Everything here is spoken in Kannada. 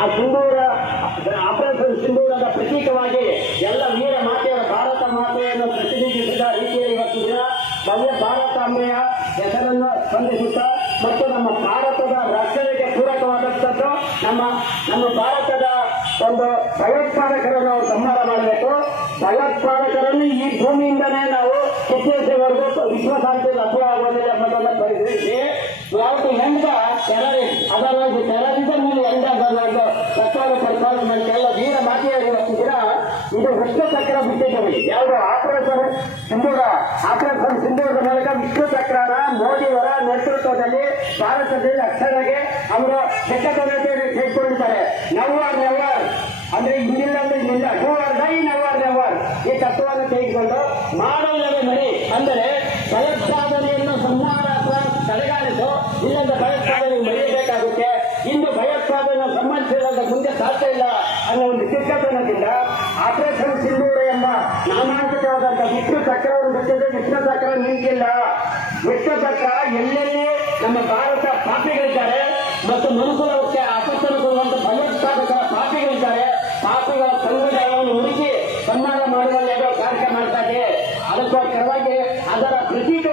ಆ ಸಿಂಧೂರ, ಆಪರೇಷನ್ ಸಿಂಧೂರದ ಪ್ರತೀಕವಾಗಿ ಎಲ್ಲ ವೀರ ಮಾತೆಯರ ಭಾರತ ಮಾತೆಯನ್ನು ಪ್ರತಿನಿಧಿಸಿದ ರೀತಿಯಲ್ಲಿ ಇವತ್ತು ದಿನ ಭವ್ಯ ಅಮ್ಮೆಯ ಹೆಸರನ್ನು ಸ್ಪಂದಿಸುತ್ತಾ ಮತ್ತು ನಮ್ಮ ಭಾರತದ ರಕ್ಷಣೆಗೆ ಪೂರಕವಾದಂಥದ್ದು ನಮ್ಮ ನಮ್ಮ ಭಾರತದ ಒಂದು ಭಯೋತ್ಪಾದಕರನ್ನು ನಾವು ಸಂಹಾರ ಮಾಡಬೇಕು. ಭಯೋತ್ಪಾದಕರನ್ನು ಈ ಭೂಮಿಯಿಂದನೇ ನಾವು ಕಿತ್ತೇಸುವವರೆಗೂ ವಿಶ್ವಶಾಂತಿ ಲಭ್ಯವಾಗುವುದಿಲ್ಲ ಎಂಬುದನ್ನು ಪರಿಗಣಿಸಿ ಎಲ್ಲ ವೀರ ಮಾತೆಯರು ಇವತ್ತು ಇದು ವಿಷ್ಣು ಚಕ್ರ ಬಿಟ್ಟಿದ್ದೀವಿ ಯಾವುದು ಆಕ್ರೋಶ ಸಿಂಧೂರ. ಆಕ್ರೋಶ ಸಿಂಧೂರದ ಮೂಲಕ ವಿಷ್ಣು ಚಕ್ರನ ಮೋದಿಯವರ ನೇತೃತ್ವದಲ್ಲಿ ಭಾರತದಲ್ಲಿ ಅಕ್ಷರಗೆ ಅವರು ಹೆಕ್ಕತನತೆಯನ್ನು ತೆಗೆದುಕೊಂಡಿದ್ದಾರೆ ನೆವರ್ ನೆವರ್ ಅಂದ್ರೆ ಇಂದಿಲ್ಲ ಅಂದ್ರೆ ಇಲ್ಲ do or die never never ಈ ತತ್ವವನ್ನು ತೆಗೆದುಕೊಂಡು ಮಾಡಲ್ಲವೇ ಮರಿ ಅಂದರೆ ಭಯೋತ್ಪಾದನೆಯನ್ನು ಸಂಹಾರ ಅಥವಾ ತಡೆಗಾಣಿಸು ಇಲ್ಲಂದ ಭಯೋತ್ಪಾದನೆ ಮರೆಯಬೇಕಾಗುತ್ತೆ ಇಂದು ಭಯೋತ್ಪಾದನೆ ಸಂಬಂಧಿಸಿದ ಮುಂದೆ ಸಾಧ್ಯ ಇಲ್ಲ. ಅನ್ನೋ ಒಂದು ಚಿಕ್ಕತನದಿಂದ ಆಪರೇಷನ್ ಸಿಂಧೂರ ಎಂಬ ನಾಮಾಂಕಿತವಾದಂಥ ವಿಷ್ಣು ಚಕ್ರವನ್ನು ಬಿಟ್ಟಿದ್ರೆ ವಿಷ್ಣು ಚಕ್ರ ನಿಂತಿಲ್ಲ ವಿಷ್ಣು ಚಕ್ರ ಎಲ್ಲೆಲ್ಲಿ ನಮ್ಮ ಭಾರತ ಪಾಪಿಗಳಿದ್ದಾರೆ ಮತ್ತು ಮನುಕುಲಕ್ಕೆ ಆಸಕ್ತನ ಕೊಡುವಂತ ಭಯೋತ್ಪಾದಕರ ಪಾಪಿಗಳಿದ್ದಾರೆ. ಪಾಪಿಗಳ ಸಂಘಟನೆಗಳನ್ನು ಹುಡುಕಿ ಸನ್ಮಾನ ಏನೋ ಕಾರ್ಯಕ್ರಮ ಮಾಡ್ತಾ ಇದೆ. ಅದಕ್ಕೋಸ್ಕರವಾಗಿ ಅದರ ಪ್ರತೀಕವಾಗಿ ಎಸ್